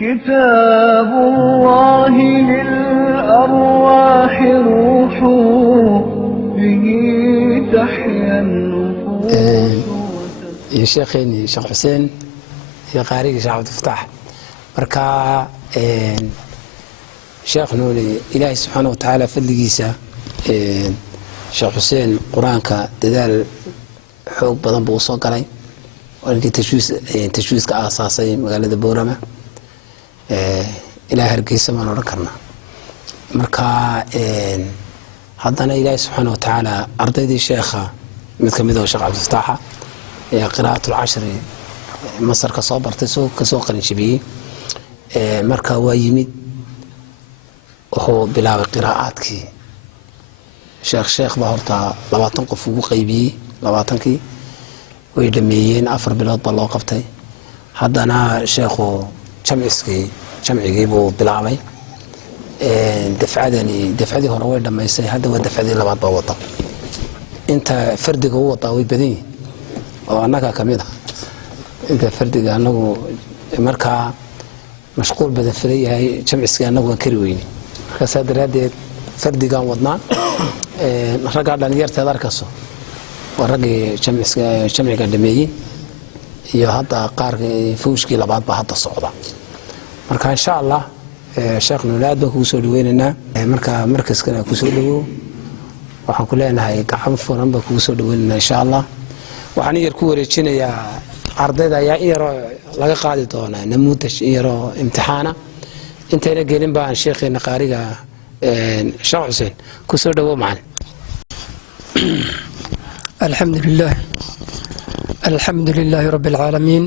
كتاب الله للأرواح روح به تحيا النفوس. يا شيخيني شيخ حسين يا قارئ شيخ عبد الفتاح marka sheekh nooli ilaahay subhanahu wa ta'ala fadligiisa sheekh Xuseen quraanka dadaal xoog badan buu soo galay oo tashwiiska aasaasay magaalada Boorama ilaahay hargeysa ma oran karna marka haddana ilaahay subhanahu wa ta'ala ardaydii sheekha mid kamid ah sheekh Abdul Fattah ee qiraatul ashri masar ka soo bartay ka soo qalin jibiyay marka waa yimid oo bilaabay qiraa'aadkii sheekh ba horta 20 qof ugu qaybiyay 20kii way dhameeyeen 4 bilood ba loo qabtay haddana sheekhu jamcigii buu bilaabay dafcadii hore way dhameysay hadda waa dafcadii labaad ba wada inta fardiga uu wada way badan yihiin oo annaga kamid ah inta fardiga anagu marka mashquul badan filayahay jamciska anagu waan kari weyni marka saadaradeed fardigan wadnaa raga dhalinyarta arkaso waa ragii jamciga dhameeyay iyo hadda qaar fuushkii labaad ba hadda socda marka insha Allah sheekh Nuulaad baa ku soo dhaweynaa marka markaskana ku soo dhawo waxaan ku leenahay gacan furan baa ku soo dhaweynaa insha Allah waxaan yar ku wareejinayaa ardayda ayaa yar laga qaadi doona namuudaj yaro imtixaana intayna gelin baan sheekheena qaariga sheekh Xuseen ku soo dhawo macallin الحمد لله رب العالمين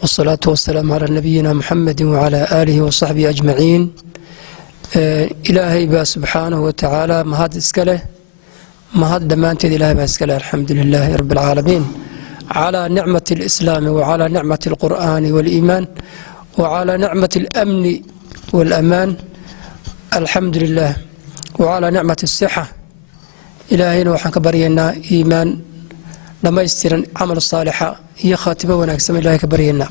والصلاة والسلام على نبينا محمد وعلى آله وصحبه أجمعين إلهي با سبحانه وتعالى مهد اسكاله مهد دمانتي إلهي با اسكاله الحمد لله رب العالمين على نعمة الإسلام وعلى نعمة القرآن والإيمان وعلى نعمة الأمن والأمان الحمد لله وعلى نعمة الصحة إلهينا وحن كبرينا إيمان لما يسترن عمل الصالحة هي خاتمة ونكسم إلهي كبرينا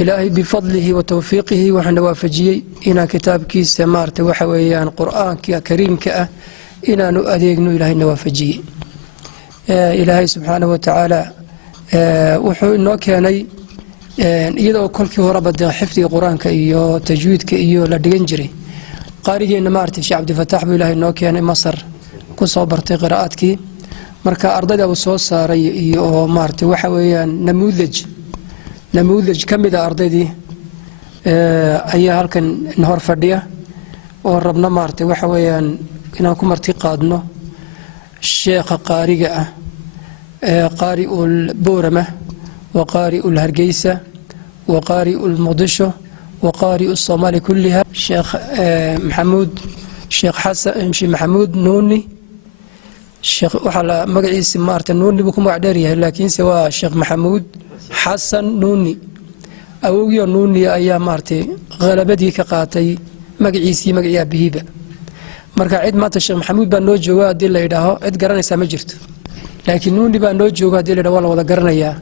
إلهي بفضله وتوفيقه وحن وافجي إنا كتاب كي سمارت وحويان قرآن كي كريم كأ إنا نؤذيقنا إلهي نوافجي إلهي سبحانه وتعالى وحو إنه كاني إذا كلكي هو ربط حفظ قرآن كإيو تجويد كإيو لدينجري قارئ نمارتي شيخ عبد الفتاح بالله إنه كان مصر كصوبرتي قراءاتكي marka ardayda uu soo saaray iyo maartay waxa weeyaan namuudaj kamida ardaydii ayaa halkan hor fadhiya oo rabna maartay waxa weeyaan inaan ku marti qaadno sheekha qaariga ah qaari'ul Boorama wa qaari'ul Hargeysa wa qaari'ul Muqdisho wa qaari'us Soomaali kullaha sheekh Maxamuud Nuuni الشيخ وحلا مقعيس مارت نوني بكم وعداريه لكن سوا الشيخ محمود حسن نوني أوجي نوني أيام مارتي غلبتي كقاتي مقعيسي مقعيا بهيبة مركا عيد مات الشيخ محمود بان نو جوا دي لا يداه عيد قراني سامجرت لكن نوني بان نو جوا دي لا ولا قرنا يا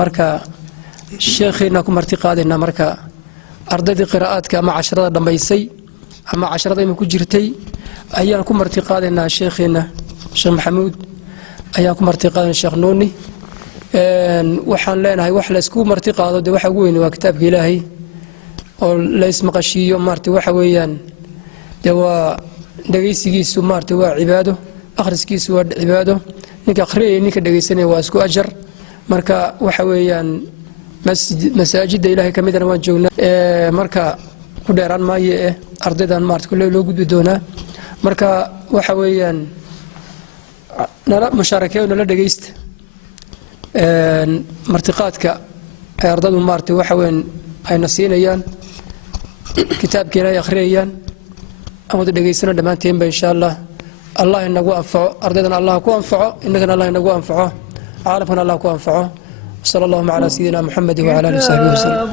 مركا الشيخنا كم ارتقادنا مركا أردد قراءات كما 10 دمبيسي أما 10 دم كجرتي أيام كم ارتقادنا شيخنا الشيخ محمود أيام كم ارتقادنا الشيخ نوني وحن لنا هاي وحلا سكو مرتقاد ده وحوين وكتاب إلهي أو ليس مقشي يوم مرت وحويان دوا دقيسي سو مرت وعباده أخرس كيس وعباده نك أخري نك دقيسني واسكو أجر مركا وحويان مساجد إلهي كمدنا وجونا مركا كدران ما يه أرضدان مرت كله لو جد دونا marka waxa weeyaan nala mushaarakeeyo nala dhageysta martiqaadka ay ardadu maartay waxa weyn ay nasiinayaan kitaabkeena ay akhriyayaan awada dhageysana dhamaanteen ba insha Allah inagu anfaco ardaydan Allah ku anfaco innagana Allah inagu anfaco caalamkana Allah ku anfaco sallallahu ala sayyidina Muhammad wa ala alihi wa sahbihi wasallam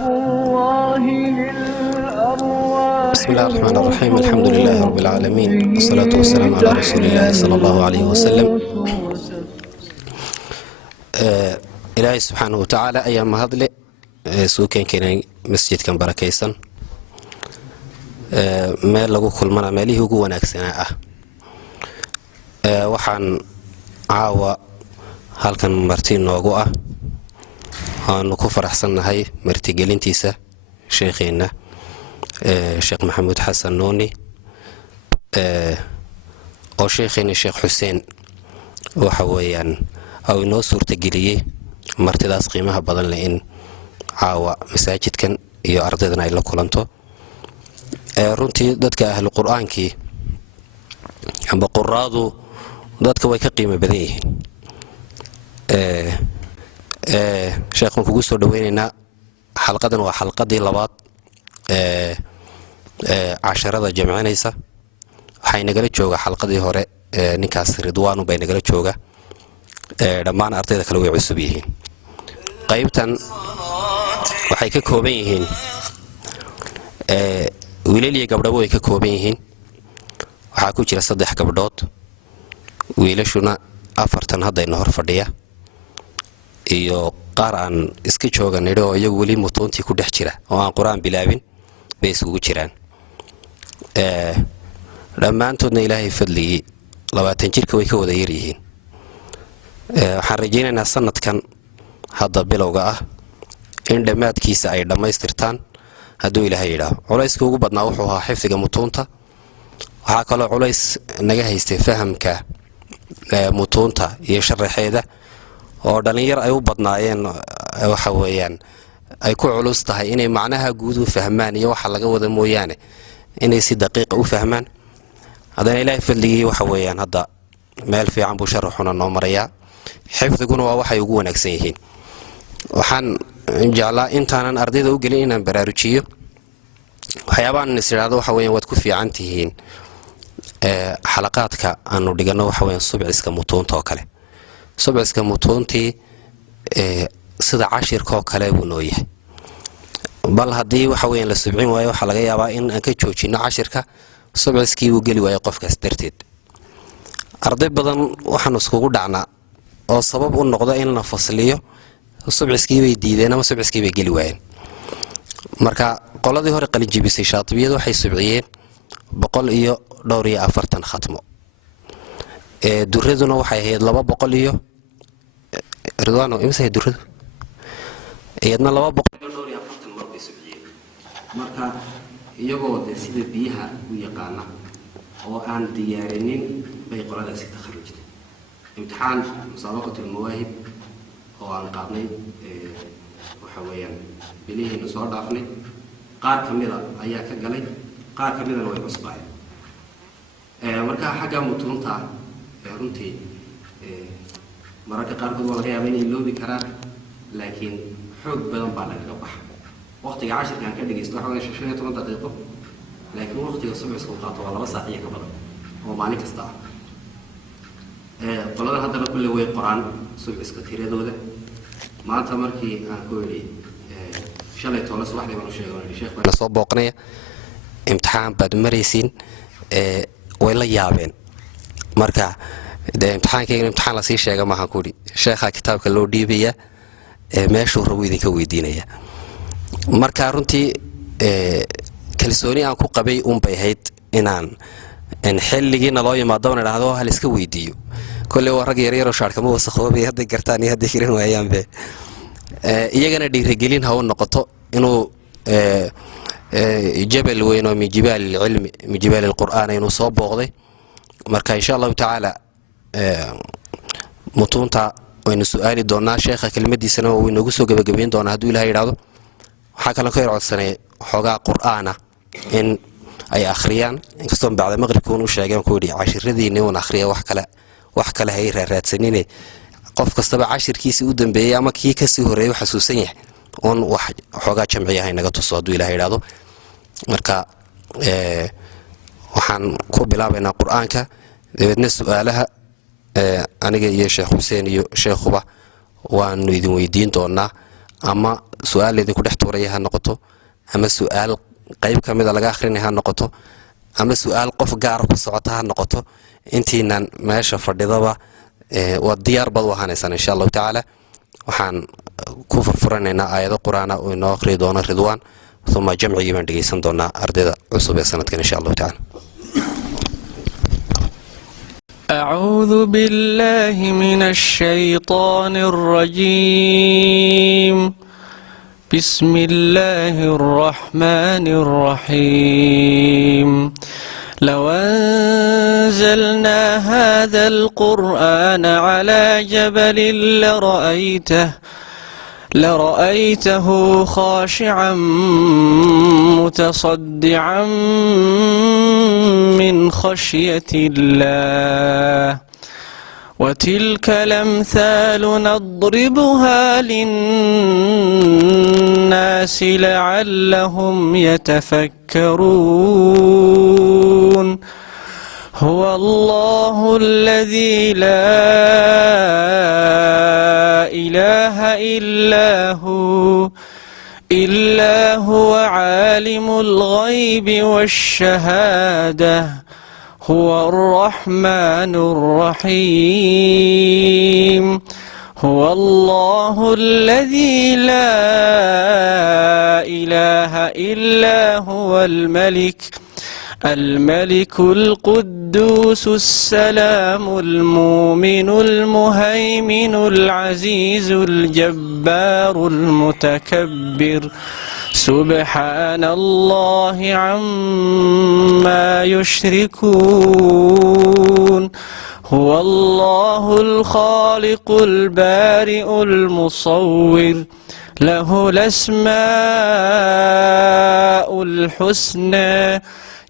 بسم الله الرحمن الرحيم الحمد لله رب العالمين والصلاة والسلام على رسول الله صلى الله عليه وسلم إلهي سبحانه وتعالى أيام هذل سوكين كنا masjidkan barakaysan meel lagu kulmana meelihii ugu wanaagsanaa ah. Waxaan caawa halkan marti noogu ah aanu ku faraxsannahay martigelintiisa sheekheena sheekh maxamuud xasan nuuni oo sheekheena sheekh xuseen waxa weeyaan oo inoo suurtageliyey martidaas qiimaha badan leh in caawa masaajidkan iyo ardaydana ay la kulanto. runtii dadka ahlu qur'aankii amba quraadu dadka way ka qiimo badan yihiin. sheekhan kugu soo dhaweynaynaa. xalqadan waa xalqadii labaad casharada jamcinaysa. waxay nagala jooga xalqadii hore ninkaas ridwaanu bay nagala jooga. dhammaan ardayda kale way cusub yihiin. qaybtan waxay ka kooban yihiin wiilal iyo gabdhabo way ka kooban yihiin. waxaa ku jira 3 gabdhood, wiilashuna 4 haddayna hor fadhiya iyo qaar aan iska jooga nidho oo iyagu weli mutuuntii ku dhex jira oo aan qur'aan bilaabin bay isugu jiraan. dhammaantoodna ilaahay fadligii 20 jirka way ka wada yar yihiin. waxaan rajaynaynaa sanadkan hadda bilowga ah in dhammaadkiisa ay dhammaystirtaan hadduu ilaahay yidhaaho. culayska ugu badnaa wuxuu ahaa xifdiga mutuunta. waxaa kaloo culays naga haystay fahamka mutuunta iyo sharaxeeda oo dhallinyar ay u badnaayeen. waxa weeyaan ay ku culus tahay inay macnaha guud u fahmaan iyo waxa laga wada mooyaane inay si daqiiqa u fahmaan. haddana ilaahay fadligii waxa weeyaan hadda meel fiican buu sharaxuna noo marayaa. xifdiguna waa waxay ugu wanaagsan yihiin. waxaan jeclaa intaanan ardayda u gelin inaan baraarujiyo waxyaabahan is idhaahdo waxa weeyaan waad ku fiican tihiin xalaqaadka aanu dhigano waxa weeyaan subciska mutuunta oo kale. subciska mutuuntii sida cashirka oo kale buu noo yahay. bal haddii waxa weeyaan la subcin waayo waxaa laga yaabaa in aan ka joojino cashirka subciskii uu geli waayo qofkaas darteed. arday badan waxaan iskugu dhacnaa oo sabab u noqda in la fasliyo subciskii bay diideen ama subciskii bay geli waayeen. marka qoladii hore qalin jibisay shaatibiyadu waxay subciyeen 140 khatmo. duraduna waxay ahayd 200 iyo ridwaano imsahay duradu iyadna 240 mar bay subciyeen. marka iyagoo sida biyaha u yaqaana oo aan diyaarinin bay qoladaasi takharujtay. imtixaan musaabaqatul mawaahib oo aan qaadnay waxa weeyaan bilihii soo dhaafnay qaar kamida ayaa ka galay, qaar kamidana way cusbaayeen. marka xagga mutuunta runtii mararka qaarkood waa laga yaabaa inay loobi karaan, laakiin xoog badan baa lagaga baxa. waqtiga cashirkan ka dhageysto waxa weeyaan 15 daqiiqo, laakiin waqtiga subciska uu qaato waa 2 saac iyo ka badan oo maalin kasta ah. qoladan haddana kulle way qoraan subciska tiradooda. maanta markii aan ku yidhi shalay toole subaxdii baan u sheegay sheekh baan soo booqnaya imtixaan baad maraysiin way la yaabeen. marka imtixaankayga imtixaan la sii sheega maahan ku yidhi sheekha kitaabka loo dhiibaya meeshuu rabo idinka weydiinaya. marka runtii kalsooni aan ku qabay bay ahayd inaan xilligiina loo yimaado baan idhaahdo hal iska weydiiyo. kolley waa rag yaryaroo shaarkama wasakhoobay hadday gartaan iyo hadday kiran waayaanbe iyagana dhiirigelin ha u noqoto inuu jabal weyn oo min jibaal alqur'aan inuu soo booqday. marka insha allahu tacaala mutuunta waynu su'aali doonaa. sheekha kelimadiisana wuu inoogu soo gabagabayn doonaa hadduu ilahay yidhaahdo. waxaa kaloo ka yar codsanay xoogaa qur'aana in ay akhriyaan, inkastoo bacda maqribkuun u sheegeen ku yidhi cashiradiinni uun akhriya wax kale hay raadsanine qof kastaba cashirkiisii u dambeeyey ama kii kasii horreeyay u xasuusan yahay uun wax xoogaa jamciyaha inaga tuso hadduu ilahay yidhaahdo. marka waxaan ku bilaabaynaa qur'aanka, dabeedna su'aalaha aniga iyo sheekh xuseen iyo sheekhuba waanu idin weydiin doonaa. ama su'aal idinku dhex tuuraya ha noqoto, ama su'aal qayb ka mida laga akhrinaya ha noqoto, ama su'aal qof gaar ku socota ha noqoto. intiinan meesha fadhidaba waa diyaar bad u ahaanaysaan insha allahu tacaala. waxaan كفر فرننا آيات القرآن ونقرأ دون رضوان ثم جمع من دقيسان دون أرض عصب سنة إن شاء الله تعالى. أعوذ بالله من الشيطان الرجيم. بسم الله الرحمن الرحيم. لو أنزلنا هذا القرآن على جبل لرأيته خاشعا متصدعا من خشية الله. وتلك الأمثال نضربها للناس لعلهم يتفكرون. هو الله الذي لا إله إلا هو عالم الغيب والشهادة هو الرحمن الرحيم. هو الله الذي لا إله إلا هو الملك القدوس السلام المؤمن المهيمن العزيز الجبار المتكبر سبحان الله عما يشركون. هو الله الخالق البارئ المصور له الأسماء الحسنى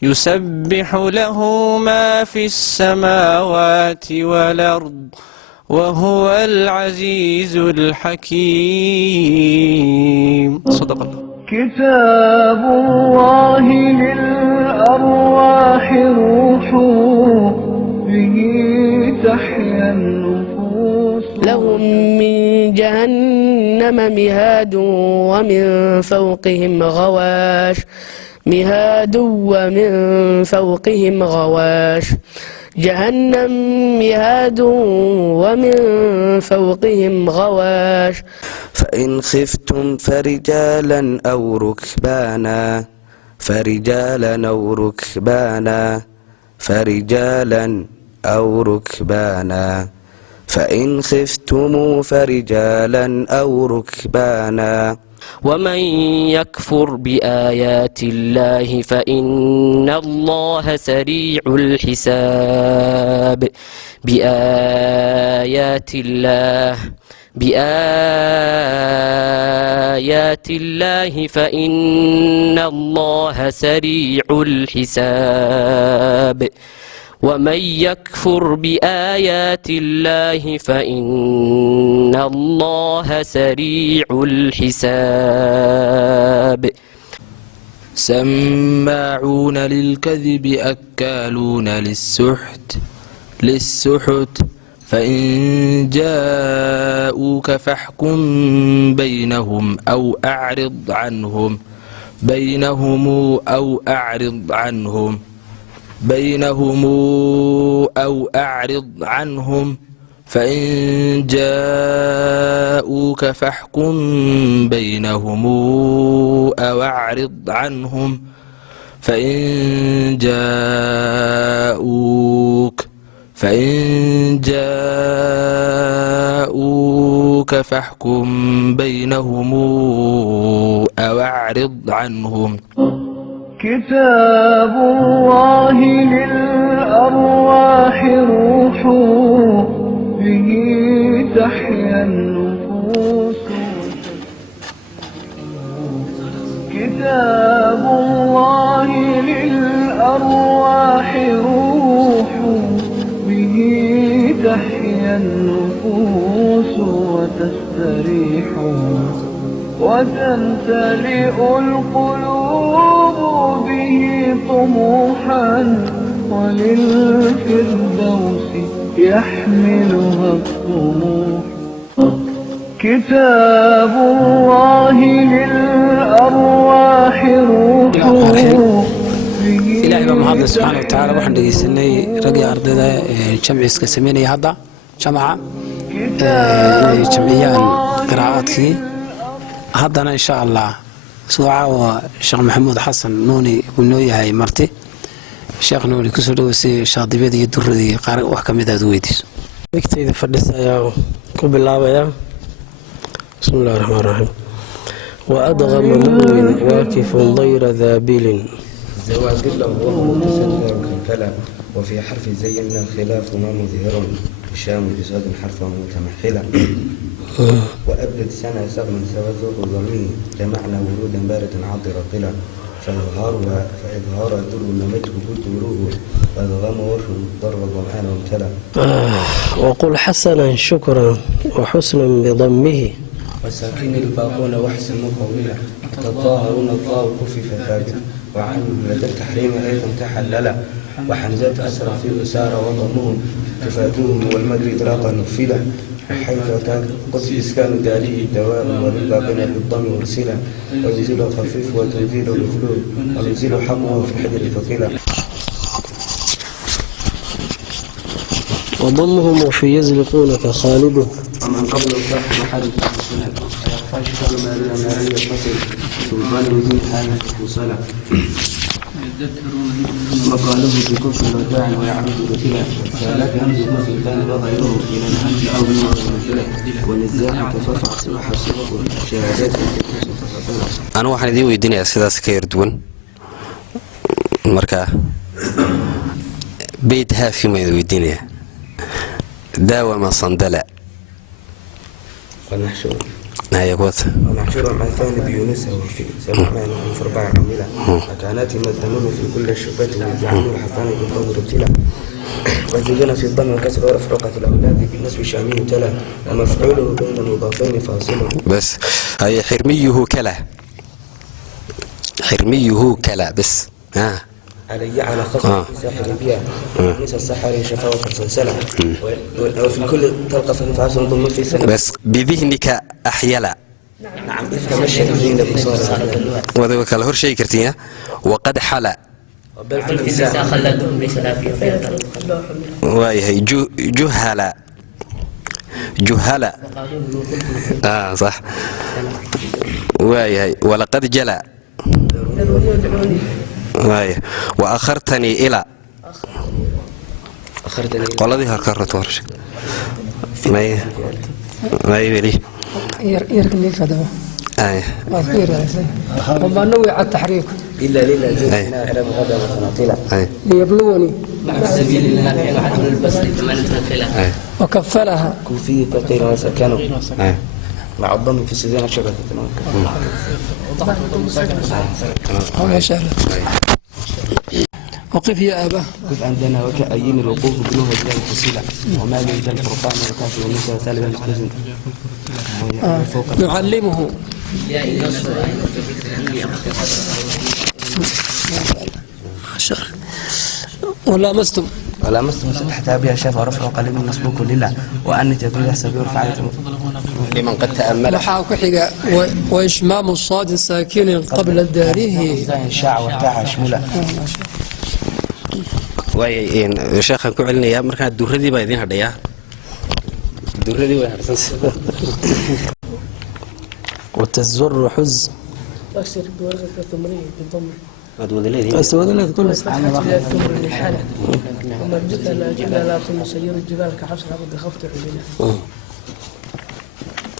يسبح له ما في السماوات والأرض وهو العزيز الحكيم. صدق الله. كتاب الله للأرواح روح به تحيا النفوس. لهم من جهنم مهاد ومن فوقهم غواش جهنم مهاد ومن فوقهم غواش. فإن خفتم فرجالا أو ركبانا فإن خفتم فرجالا أو ركبانا. ومن يكفر بآيات الله فإن الله سريع الحساب. بآيات الله فإن الله سريع الحساب. ومن يكفر بآيات الله فإن الله سريع الحساب. سماعون للكذب أكالون للسحت فإن جاءوك فاحكم بينهم أو أعرض عنهم فإن جاءوك فاحكم بينهم أو أعرض عنهم فإن جاءوك فاحكم بينهم أو أعرض عنهم. كتاب الله للأرواح روح به تحيا النفوس. كتاب الله للأرواح روح به تحيا النفوس وتستريح وتمتلئ القلوب به طموحا وللفردوس يحملها الطموح. كتاب الله للأرواح روح إلهي بمهاد سبحانه وتعالى وحن دقيسني رقي أرضنا جمع إسكا سميني هذا جمعة جمعيان qiraa'aadkii haddana insha allah soo caawa sheekh maxamuud xasan nuuni uu noo yahay marti sheekh nuuni kusoo dhaweysay shaadibadii iyo duradii qaar wax ka mid aad u weydiiso digtayda fadhis ayaa ku bilaabayaa bismi illahi raxmaan raxiim وأدغم مؤمن واكف غير ذابل زواجل وهو متسلل كلا وفي حرف زينا خلاف ما مظهر هشام بصاد حرفا متمحلا وأبدت سنة سغم سوى ظلمي جمعنا ورودا باردا عاطر قلا فإظهار در لمته دوره وأدغم وشه ضرب الظمآن وامتلا وقل حسنا شكرا وحسنا بضمه وساكن الباقون واحسن قويلا يتظاهرون الله كفف ثابت وعنه لدى التحريم أيضا تحللا وحمزات أسرع في الأسارة وضمهم كفاتهم والمجري إطلاقا نفلا حيث قصد إسكان داليه الدواء وللباقين بالضم مرسلا ويزيل الخفيف وتنزيل الفلول ويزيل حقه في الحجر ثقيلا وضمهم وفي يزلقونك خالده ومن قبل الفتح محارب السنة فاشكال مالية الفصل سلطان وزين حالة وصلة وقاله بكفر وداع ويعرض بكلا سالك همز سلطان وغيره إلى الهمز أو نور ومثله ونزاحك فافع سبح السبق شهادات أنا waxaan idin weydiinayaa sidaas ka yar duwan marka beed haafi ma idin weydiinayaa داوم صندلا ونحشر هيا قوت ونحشر مع ثاني بيونس وفي سمعنا في 4 عميلة مكانات مدنون في كل الشبات ويجعلون الحفان بالضم رتلا وزينا في الضم والكسر ورفرقة الأولاد بالنسب شامي تلا ومفعوله بين المضافين فاصله بس هي حرميه كلا حرميه كلا بس ها علي على خصم ساحر بها ليس السحر شفاء وسلسلة وفي كل طلقة فنفعل ضمن في سنة بس بذهنك أحيلا نعم تمشي الدين بصالة وذوك الهر شيء كرتيا وقد حلا بل في الإساءة خلى دون بخلافه واي جهلا جهلا صح واي ولقد جلا واي وأخرتني إلى قال ذي هكرت ورش ما يبلي يركني فدوه أذكر وما نوي على التحريك إلا جزنا إلى غدا وسنطيلا ليبلوني مع سبيل الله يعدل البصر كما نتخلها وكفلها كوفية ثقيل وسكنوا مع الضم في السجن شبكة ما شاء الله وقف يا أبا كيف عندنا وكأيين الوقوف بنوه الجاي فصيلة وما يجد الفرقان وكافي ونسى سالبا مستزن نعلمه ما شاء الله ولامستم فتحت بها شاف ورفع قليل مسبوك لله وأن تكون يحسب يرفع لمن قد تأمل وحاك حقا وإشمام الصاد ساكن قبل داره شاع وارتاح شمولا واي شيخان ku celinaya marka duuradii baa idin hadhaya duuradii way harsan وتزر حز واكسر بورقة ثمرية بالضم أسود كل وما بدت لا تسير الجبال كحفص الأرض خفت عبنا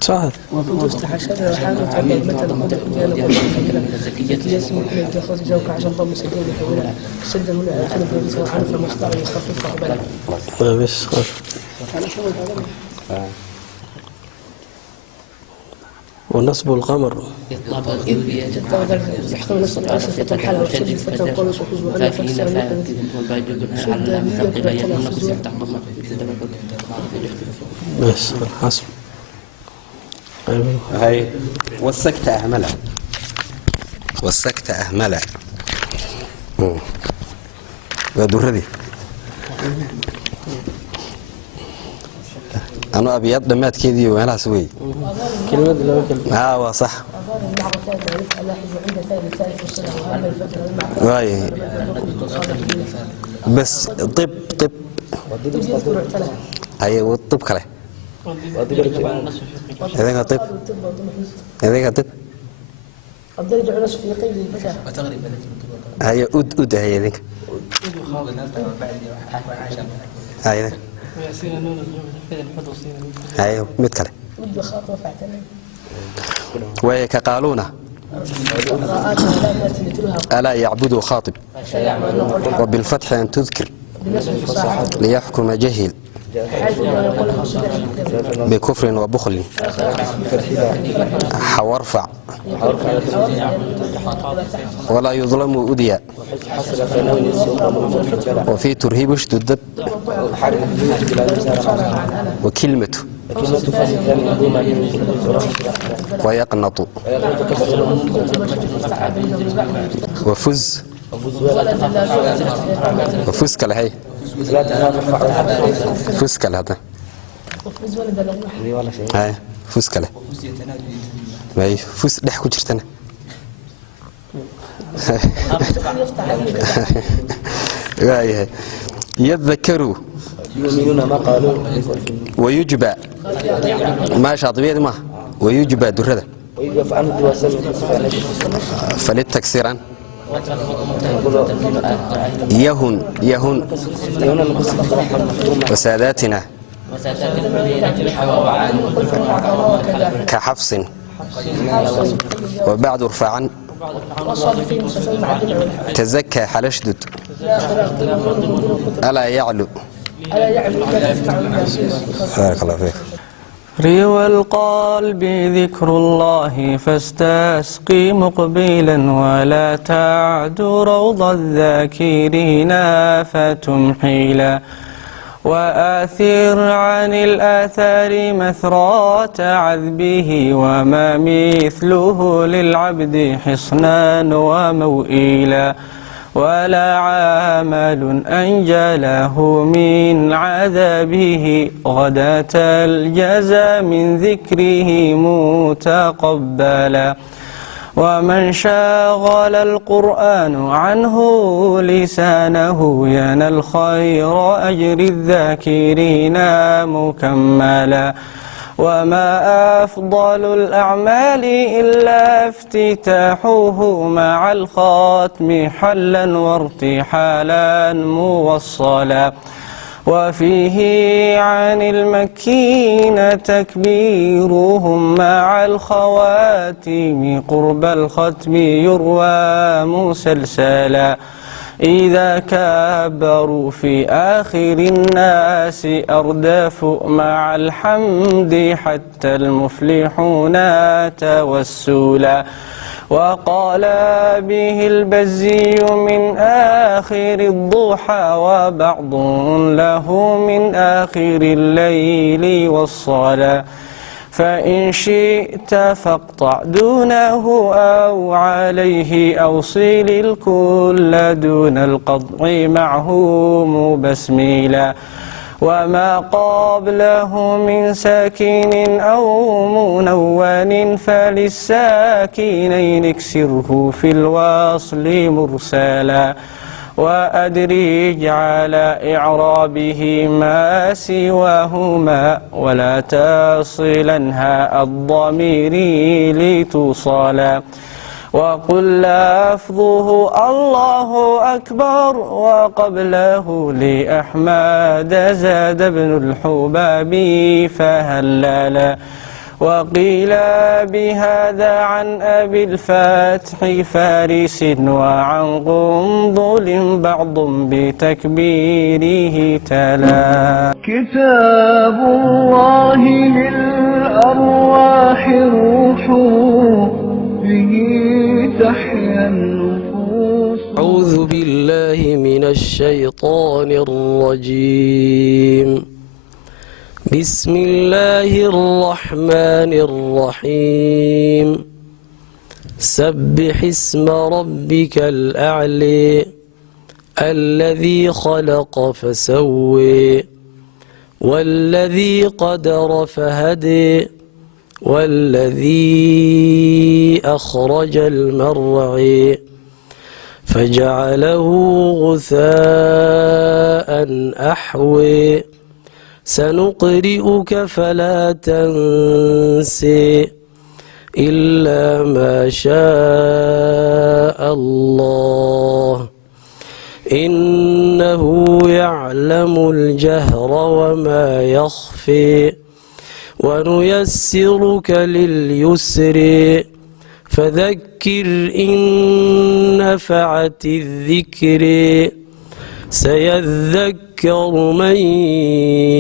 صح وتستحشد وحاول تعمل مثل قدر حجانا وقبل زكية يسمى إلى تأخذ جوك عشان ضم سكين يحولها سدا من أعتنى بيرسل وعنف المختار يخفف قبلها بس خف ونصب القمر يحكم نصب العصر فتى الحالة وشد فتى القلص وحزب أن فكسر بس حسب هاي والسكت أهملة والسكت أهملة ودوردي أنا أبيض دمات كذي وأنا أسوي كلمة لو كلمة صح واي بس طب هاي والطب كله إذا طب إذا طب الضرب نصف في قيد الفتح هي أد هي ذيك هاي هاي متكلم ود خاط رفعتنا ويكقالون ألا يعبدوا خاطب وبالفتح أن تذكر ليحكم جهل بكفر وبخل حوارفع ولا يظلم أديا وفي ترهيب اشتدت وكلمته ويقنط وفز وفز كالهي فز كالهذا هاي فز كاله ماي فز دحكو جرتنا يذكروا ويجبى ما شاطبيه ما ويجبى درده فللتكسيرا يهن وساداتنا كحفص وبعد رفعا تزكى حلشدد ألا يعلو بارك الله فيك روى القلب ذكر الله فاستسقي مقبلا ولا تعد روض الذاكرين فتمحيلا وآثر عن الآثار مثرات عذبه وما مثله للعبد حصنا وموئيلا ولا عمل أنجله من عذابه غداة الجزى من ذكره متقبلا ومن شاغل القرآن عنه لسانه ينال الخير أجر الذاكرين مكملا وما أفضل الأعمال إلا افتتاحه مع الختم حلا وارتحالا موصلا وفيه عن المكين تكبيرهم مع الخواتم قرب الختم يروى مسلسلا إذا كبروا في آخر الناس أردفوا مع الحمد حتى المفلحون توسلا وقال به البزي من آخر الضحى وبعض له من آخر الليل والصلاة فإن شئت فاقطع دونه أو عليه أوصل الكل دون القطع معه مبسملا وما قبله من ساكن أو منون فللساكنين اكسره في الوصل مرسلا وأدرج على إعرابه ما سواهما ولا تصلنها الضمير لتصالا وقل لفظه الله أكبر وقبله لأحمد زاد بن الحباب فهللا وقيل بهذا عن أبي الفتح فارس وعن قنظل بعض بتكبيره تلا كتاب الله للأرواح روح به تحيا النفوس أعوذ بالله من الشيطان الرجيم بسم الله الرحمن الرحيم سبح اسم ربك الأعلى الذي خلق فسوى والذي قدر فهدى والذي أخرج المرعى فجعله غثاء أحوى سنقرئك فلا تنسي إلا ما شاء الله إنه يعلم الجهر وما يخفي ونيسرك لليسر فذكر إن نفعت الذكر سيذكر من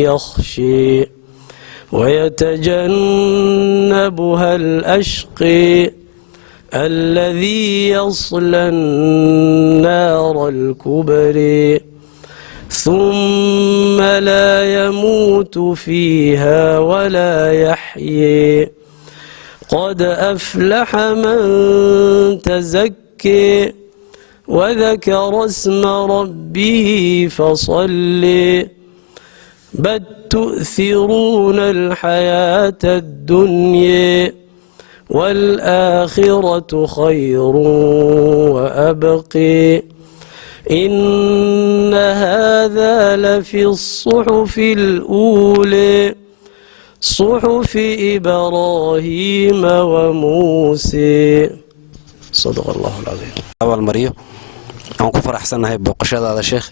يخشي ويتجنبها الأشقي الذي يصلى النار الكبرى ثم لا يموت فيها ولا يحيي قد أفلح من تزكي وذكر اسم ربه فصلي بل تؤثرون الحياة الدنيا والآخرة خير وأبقي إن هذا لفي الصحف الأولى صحف إبراهيم وموسى صدق الله العظيم. أول مريو أنا كفر أحسن هاي بقشة هذا الشيخ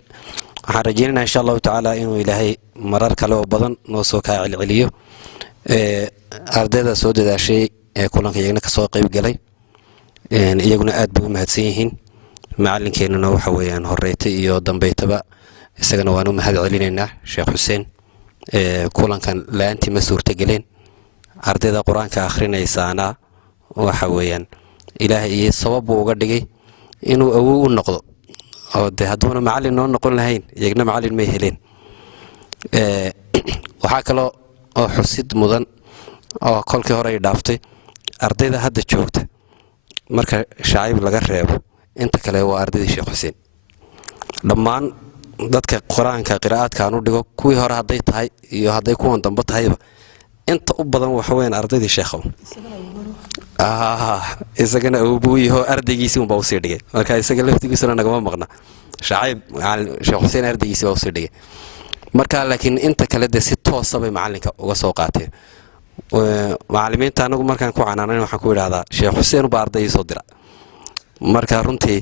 حرجينا إن شاء الله تعالى إنه إلهي مرار كله بدن نوسوك عليه أرداد سود هذا الشيء كلنا كيجنا كسوق قريب جلي يجونا أدب مهتسينهن معلن كأنه حويان هريتي يودم بيتبع السجن وانو مهد علينا شيخ حسين كلنا كان لا أنت مسؤول تجلين أرداد القرآن كآخرين يسانا وحويان إلهي صواب وقدجي إنه أول النقض أو ده هدونا معلن إنه نقول لهين يجنا معلن ما يهلين وحكلا أو حسيد مدن أو كل كهراء دافتي أرداد هذا جوكت مركز شعيب لقى ريبه أنت كلا هو أرداد الشيخ حسين لما ضدك القرآن كقراءات كانوا دقوا كوي هرا هديت هاي يهدي كون ضبط هاي أنت أبدا وحوين أرداد الشيخ isagana abuuyaho ardaygiisii un baa usii dhigay marka isaga laftigiisuna nagama maqna shacayb sheekh xuseen ardaygiisii baa usii dhigay marka laakiin inta kale de si toos ah bay macalinka uga soo qaateen macallimiinta anagu markaan ku canaanay waxaan ku yiraahdaa sheekh xuseen baa arday soo dira marka runtii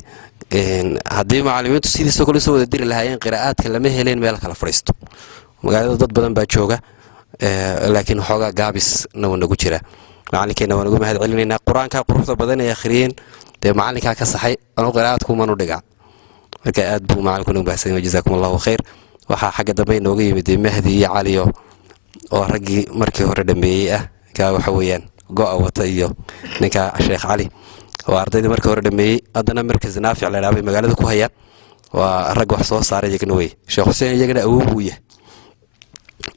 haddii macallimiintu sidii kale soo wada diri lahaayeen qiraa'aadka lama heleen meel kala fariisto magaalada dad badan baa jooga laakiin xoogaa gaabis nagu jira macalinkeena waan ugu mahad celinaynaa quraanka quruxda badan ee akhriyeen de macalinka ka saxay anu qiraa'adku manu dhigaa marka aad buu macalinku ugu bahsan jazakumullahu khayr waxa xagga dambe inooga yimid Mahdi iyo Cali oo ragii markii hore dhameeyay ah ka waxa weeyaan go'a wata iyo ninka Sheekh Cali oo ardayda markii hore dhameeyay adana markaz naafic la dhaabay magaalada ku hayaan waa rag wax soo saaray iyagana way Sheekh Xuseen iyagana awood u yahay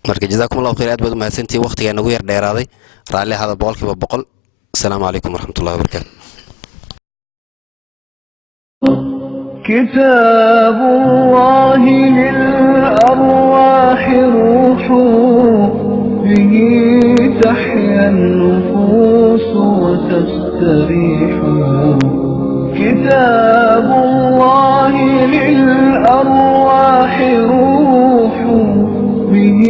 marka jazakumullahu khayr aad baad u mahadsantii waqtiga nagu yar dheeraaday رالي هذا بقولك بقول السلام عليكم ورحمة الله وبركاته. كتاب الله للأرواح روح به تحيا النفوس وتستريح كتاب الله للأرواح روح به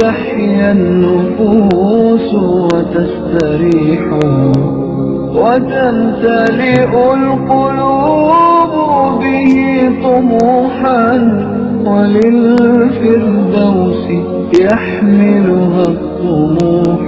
تحيا النفوس وتستريح وتمتلئ القلوب به طموحا وللفردوس يحملها الطموح